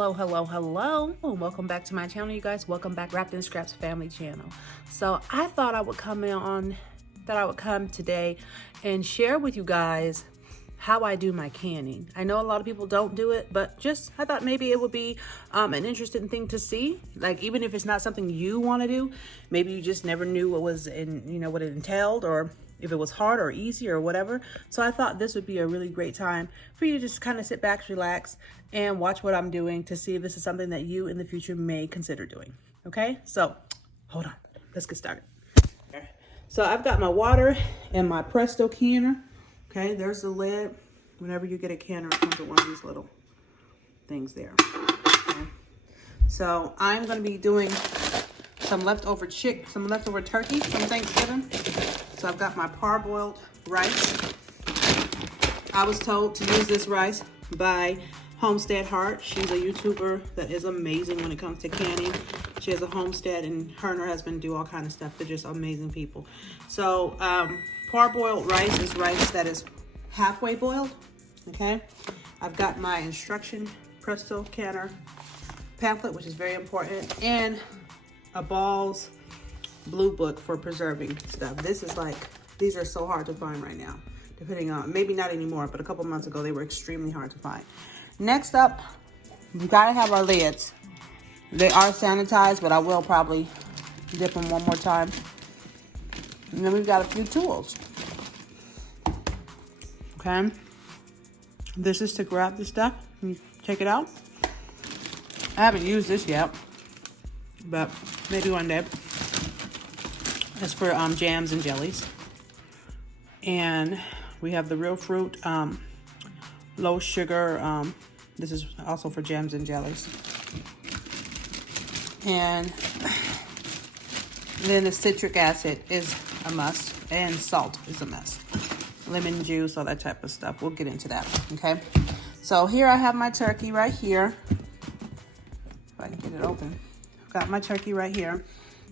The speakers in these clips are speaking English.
Hello. Welcome back to my channel, you guys. Welcome back, Wrapped in Scraps family channel. So I thought I would come today and share with you guys how I do my canning. I know a lot of people don't do it, but I thought maybe it would be an interesting thing to see. Like, even if it's not something you want to do, maybe you just never knew what was what it entailed, or if it was hard or easy or whatever. So I thought this would be a really great time for you to just kind of sit back, relax, and watch what I'm doing to see if this is something that you in the future may consider doing. Okay, so hold on, let's get started. So I've got my water and my Presto canner. Okay, there's the lid. Whenever you get a canner, it comes with one of these little things there. Okay. So I'm gonna be doing some leftover turkey from Thanksgiving. So I've got my parboiled rice. I was told to use this rice by Homestead Heart. She's a YouTuber that is amazing when it comes to canning. She has a homestead, and her husband do all kinds of stuff. They're just amazing people. So parboiled rice is rice that is halfway boiled. Okay, I've got my instruction Presto canner pamphlet, which is very important, and a Ball's blue book for preserving stuff. These are so hard to find right now, depending on, maybe not anymore, but a couple months ago they were extremely hard to find. Next up, we gotta have our lids. They are sanitized, but I will probably dip them one more time. And then we've got a few tools. Okay, this is to grab the stuff and take it out. I haven't used this yet, but maybe one day. It's for jams and jellies. And we have the real fruit, low sugar. This is also for jams and jellies. And then the citric acid is a must, and salt is a must. Lemon juice, all that type of stuff. We'll get into that, okay? So here I have my turkey right here. If I can get it open. I've got my turkey right here.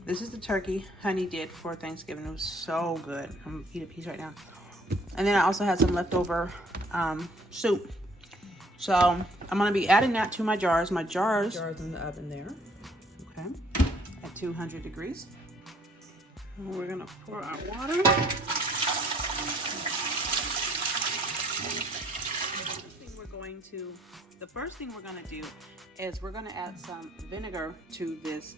This is the turkey Honey did for Thanksgiving. It was so good. I'm gonna eat a piece right now. And then I also had some leftover soup. So I'm gonna be adding that to my jars. My jars in the oven there. Okay, at 200 degrees. And we're gonna pour our water. The first thing we're gonna do is we're gonna add some vinegar to this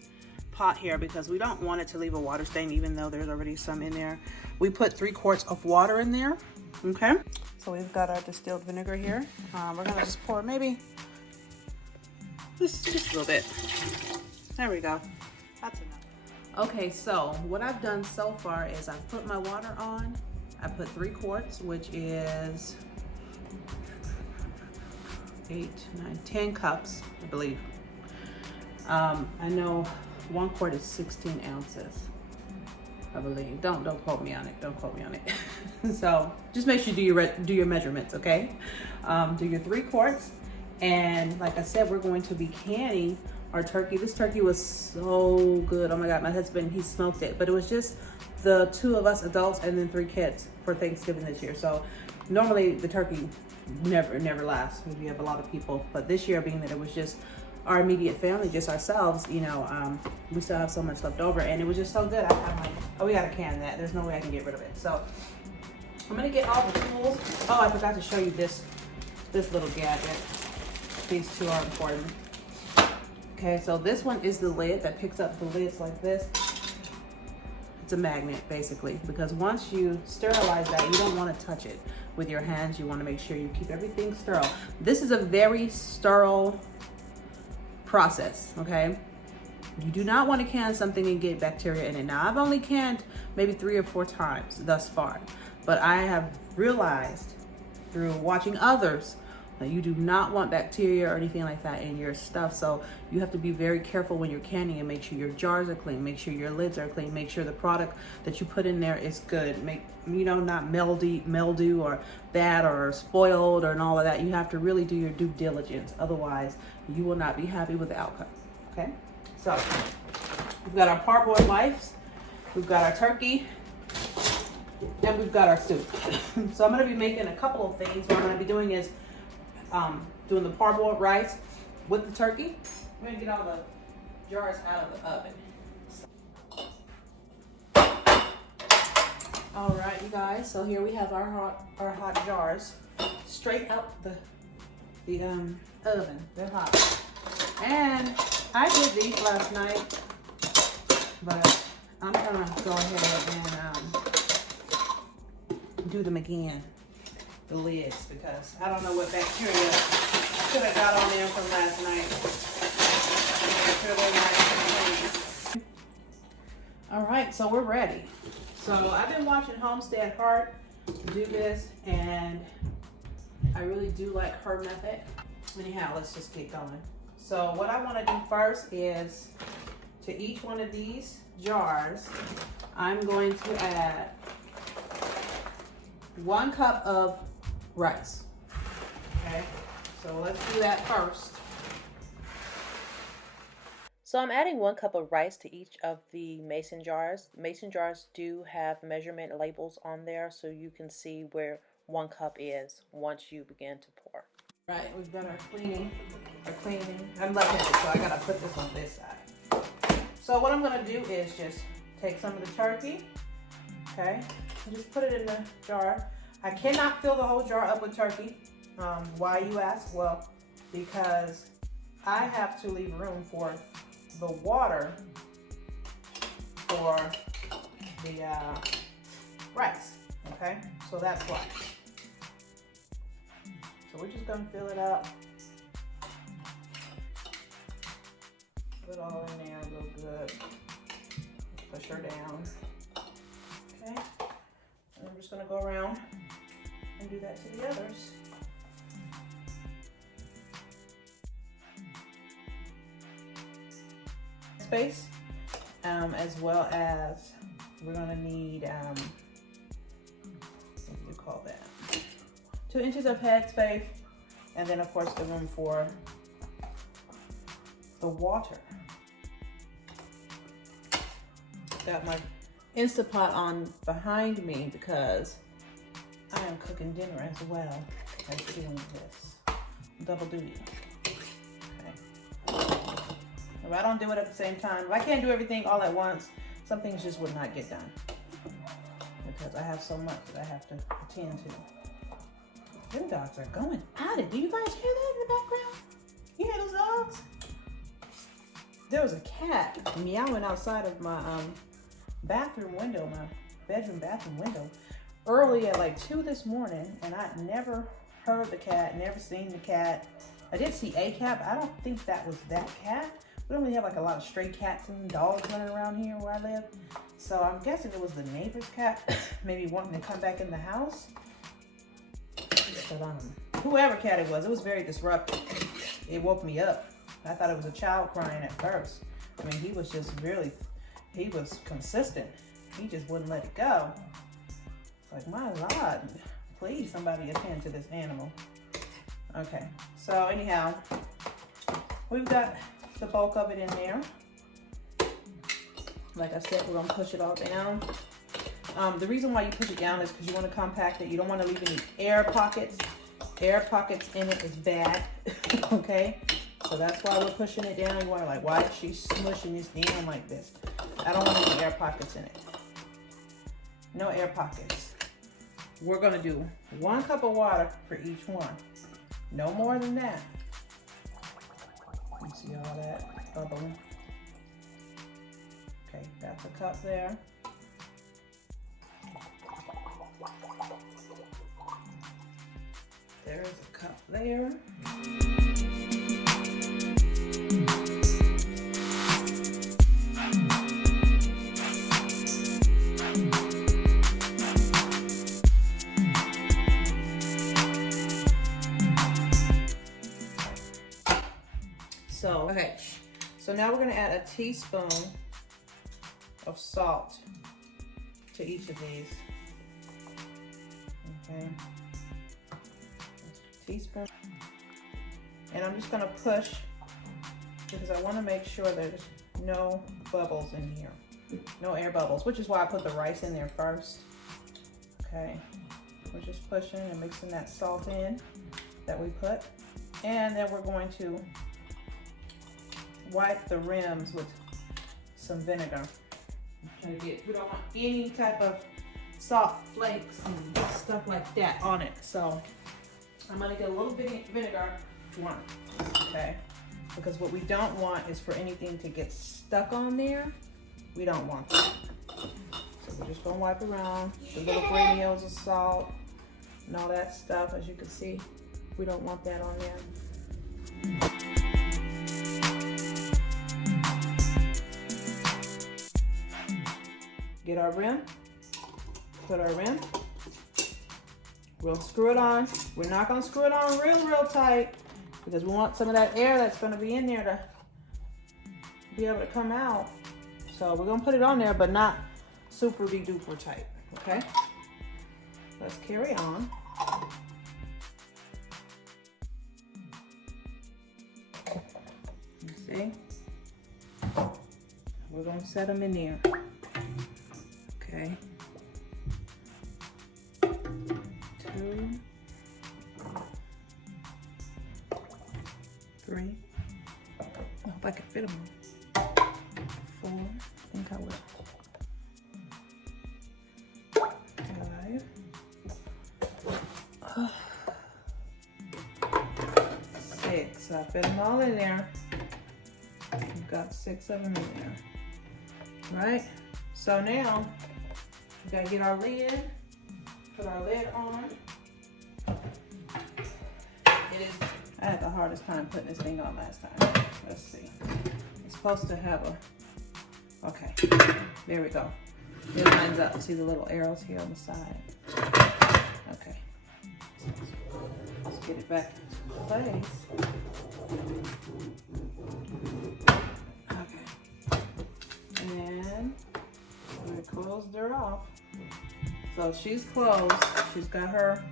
pot here, because we don't want it to leave a water stain, even though there's already some in there. We put 3 quarts of water in there. Okay, so we've got our distilled vinegar here. We're gonna just pour maybe just a little bit. There we go. That's enough. Okay, so what I've done so far is I've put my water on. I put 3 quarts, which is 8, 9, 10 cups, I believe. I know 1 quart is 16 ounces, I believe. Don't quote me on it. Don't quote me on it. So just make sure you do your measurements, okay? Do your 3 quarts, and like I said, we're going to be canning our turkey. This turkey was so good. Oh my God, my husband, he smoked it, but it was just the 2 of us adults and then 3 kids for Thanksgiving this year. So normally the turkey never lasts. We have a lot of people, but this year, being that it was just our immediate family, just ourselves, we still have so much left over, and it was just so good. I'm like, oh, we gotta can that. There's no way I can get rid of it. So I'm gonna get all the tools. Oh, I forgot to show you this little gadget. These 2 are important. Okay, so this one is the lid that picks up the lids like this. It's a magnet, basically, because once you sterilize that, you don't want to touch it with your hands. You want to make sure you keep everything sterile. This is a very sterile process, okay? You do not want to can something and get bacteria in it. Now, I've only canned maybe 3 or 4 times thus far, but I have realized through watching others that you do not want bacteria or anything like that in your stuff. So you have to be very careful when you're canning, and make sure your jars are clean, make sure your lids are clean, make sure the product that you put in there is good, not mildew or bad or spoiled or all of that. You have to really do your due diligence, otherwise you will not be happy with the outcome. Okay, so we've got our parboiled rice, we've got our turkey, and we've got our soup. So I'm going to be making a couple of things. What I'm going to be doing is doing the parboiled rice. with the turkey. I'm gonna get all the jars out of the oven. All right, you guys. So here we have our hot jars straight out the oven. They're hot. And I did these last night, but I'm gonna go ahead and do them again. The lids, because I don't know what bacteria could have got on them from last night. Make sure they're nice and clean. All right, so we're ready. So I've been watching Homestead Heart do this, and I really do like her method. Anyhow, let's just get going. So what I want to do first is, to each one of these jars, I'm going to add 1 cup of rice. Okay, so let's do that first. So I'm adding 1 cup of rice to each of the mason jars. Mason jars do have measurement labels on there, so you can see where 1 cup is once you begin to pour. Right, we've done our cleaning. I'm left-handed, so I gotta put this on this side. So what I'm gonna do is just take some of the turkey, okay, and just put it in the jar. I cannot fill the whole jar up with turkey. Why, you ask? Well, because I have to leave room for the water for the rice, okay? So that's why. So we're just gonna fill it up. Put it all in there real good. Push her down, okay? And I'm just gonna go around and do that to the others. Space, as well as we're gonna need, what do you call that? 2 inches of head space, and then of course the room for the water. Got my Instapot on behind me because I am cooking dinner as well as doing this. Double duty. Okay. If I don't do it at the same time, if I can't do everything all at once, some things just would not get done because I have so much that I have to attend to. Them dogs are going at it. Do you guys hear that in the background? You hear those dogs? There was a cat meowing outside of my bathroom window, my bedroom bathroom window, early at like 2 this morning, and I never heard the cat, never seen the cat. I did see a cat, but I don't think that was that cat. We don't really have like a lot of stray cats and dogs running around here where I live. So I'm guessing it was the neighbor's cat, maybe wanting to come back in the house. But whoever cat it was very disruptive. It woke me up. I thought it was a child crying at first. I mean, he was just really, he was consistent. He just wouldn't let it go. It's like, my Lord, please somebody attend to this animal. Okay, so anyhow, we've got the bulk of it in there. Like I said, we're gonna push it all down. The reason why you push it down is because you want to compact it. You don't want to leave any air pockets. Air pockets in it is bad, okay? So that's why we're pushing it down. You're like, why is she smushing this down like this? I don't want any air pockets in it. No air pockets. We're gonna do 1 cup of water for each one. No more than that. You see all that bubbling? Okay, that's a cup there. There's a cup there. So now we're going to add a teaspoon of salt to each of these. Okay. Teaspoon. And I'm just going to push because I want to make sure there's no bubbles in here. No air bubbles, which is why I put the rice in there first. Okay. We're just pushing and mixing that salt in that we put. And then we're going to wipe the rims with some vinegar. We don't want any type of salt flakes and stuff like that on it. So I'm gonna get a little bit of vinegar, okay? Because what we don't want is for anything to get stuck on there. We don't want that. So we're just gonna wipe around the little granules of salt and all that stuff. As you can see, we don't want that on there. Get our rim, put our rim. We'll screw it on. We're not gonna screw it on real tight because we want some of that air that's gonna be in there to be able to come out. So we're gonna put it on there, but not super duper tight, okay? Let's carry on. You see? We're gonna set them in there, okay? 2, 3. I hope I can fit them all. 4. I think I will. 5. 6. So I fit them all in there. We've got 6 of them in there. Right? So now we gotta get our lid. Put our lid on. I had the hardest time putting this thing on last time. Let's see. It's supposed to have a, okay, there we go. It lines up. See the little arrows here on the side? Okay. Let's get it back into place. Okay. And we closed her off. So she's closed. She's got her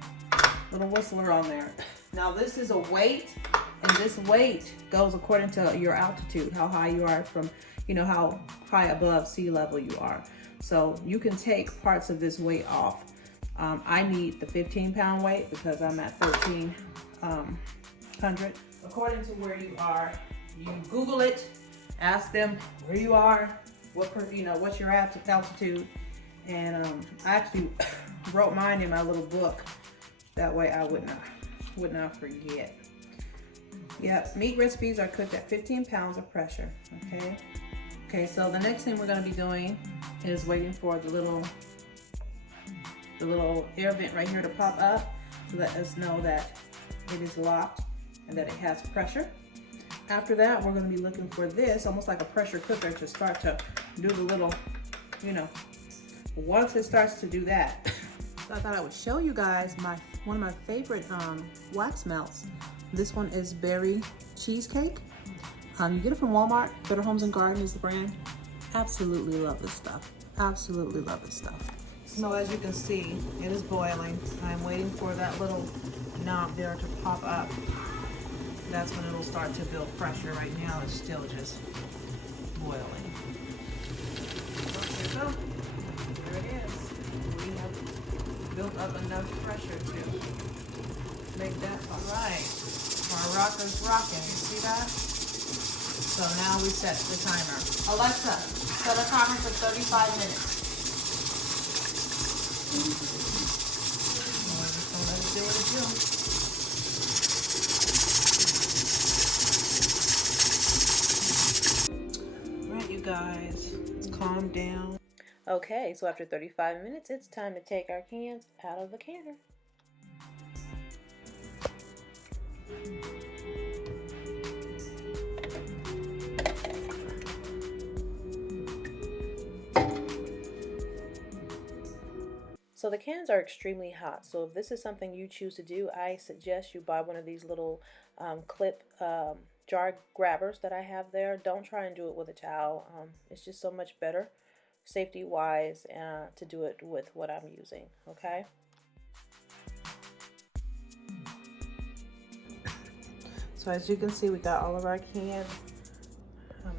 little whistler on there. Now this is a weight, and this weight goes according to your altitude, how high you are from, you know, how high above sea level you are. So you can take parts of this weight off. I need the 15-pound weight because I'm at 1,300. According to where you are, you Google it, ask them where you are, what's your altitude, and I actually wrote mine in my little book. That way I would not forget. Yep, meat recipes are cooked at 15 pounds of pressure, okay? Okay, so the next thing we're gonna be doing is waiting for the little air vent right here to pop up to let us know that it is locked and that it has pressure. After that, we're gonna be looking for this, almost like a pressure cooker, to start to do the little, once it starts to do that. So I thought I would show you guys one of my favorite wax melts. This one is berry cheesecake. You get it from Walmart. Better Homes and Garden is the brand. Absolutely love this stuff. Absolutely love this stuff. So as you can see, it is boiling. I'm waiting for that little knob there to pop up. That's when it'll start to build pressure. Right now it's still just boiling. So there you go. There it is. We have built up enough pressure to make that all right. Our rocker's rocking. You see that? So now we set the timer. Alexa, set a timer for 35 minutes. We're just gonna let it do what it do. All right, you guys, calm down. Okay, so after 35 minutes, it's time to take our cans out of the canner. So the cans are extremely hot, so if this is something you choose to do, I suggest you buy one of these little clip jar grabbers that I have there. Don't try and do it with a towel. It's just so much better, safety wise, to do it with what I'm using, okay? So as you can see, we got all of our canned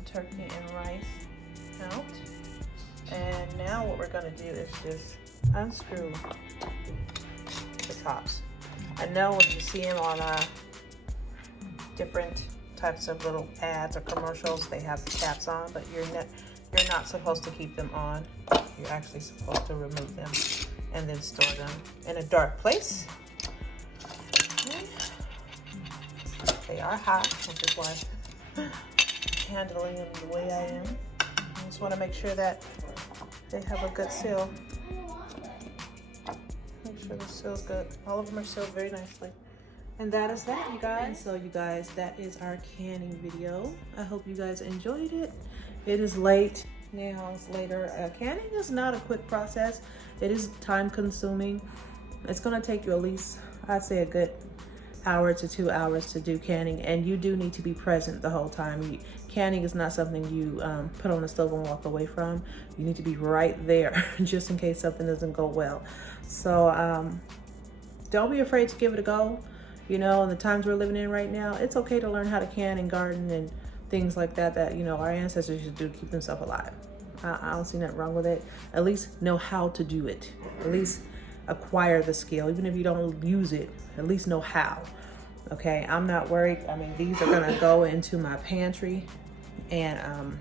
turkey and rice out. And now what we're gonna do is just unscrew the tops. I know when you see them on different types of little ads or commercials, they have the caps on, but you're not supposed to keep them on. You're actually supposed to remove them and then store them in a dark place. Okay. They are hot, which is why I'm handling them the way I am. I just want to make sure that they have a good seal. Make sure the seal's good. All of them are sealed very nicely. And that is that, you guys. And so you guys, that is our canning video. I hope you guys enjoyed it. It is late now, it's later. Canning is not a quick process. It is time consuming. It's gonna take you at least, I'd say, a good hour to 2 hours to do canning, and you do need to be present the whole time. Canning is not something you put on the stove and walk away from. You need to be right there just in case something doesn't go well. So don't be afraid to give it a go. You know, in the times we're living in right now, it's okay to learn how to can and garden and things like that, you know, our ancestors used to do to keep themselves alive. I don't see nothing wrong with it. At least know how to do it. At least acquire the skill. Even if you don't use it, at least know how. Okay, I'm not worried. I mean, these are gonna go into my pantry, and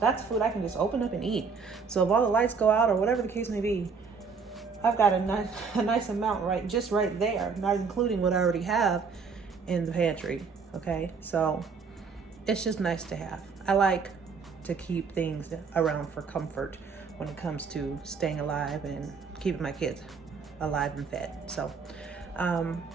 that's food I can just open up and eat. So if all the lights go out or whatever the case may be, I've got a nice amount right there, not including what I already have in the pantry. Okay, so it's just nice to have. I like to keep things around for comfort when it comes to staying alive and keeping my kids alive and fed. So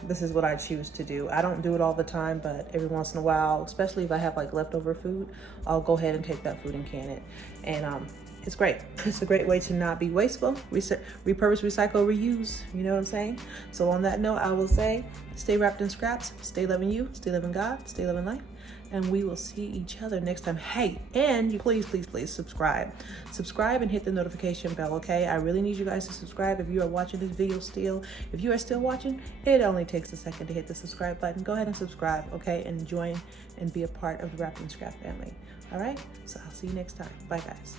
this is what I choose to do. I don't do it all the time, but every once in a while, especially if I have like leftover food, I'll go ahead and take that food and can it. And it's great. It's a great way to not be wasteful. Repurpose, recycle, reuse. You know what I'm saying? So on that note, I will say, stay wrapped in scraps, stay loving you, stay loving God, stay loving life. And we will see each other next time. Hey, and you please subscribe. Subscribe and hit the notification bell, okay? I really need you guys to subscribe if you are watching this video still. If you are still watching, it only takes a second to hit the subscribe button. Go ahead and subscribe, okay? And join and be a part of the Wrapped in Scrap family. All right? So I'll see you next time. Bye, guys.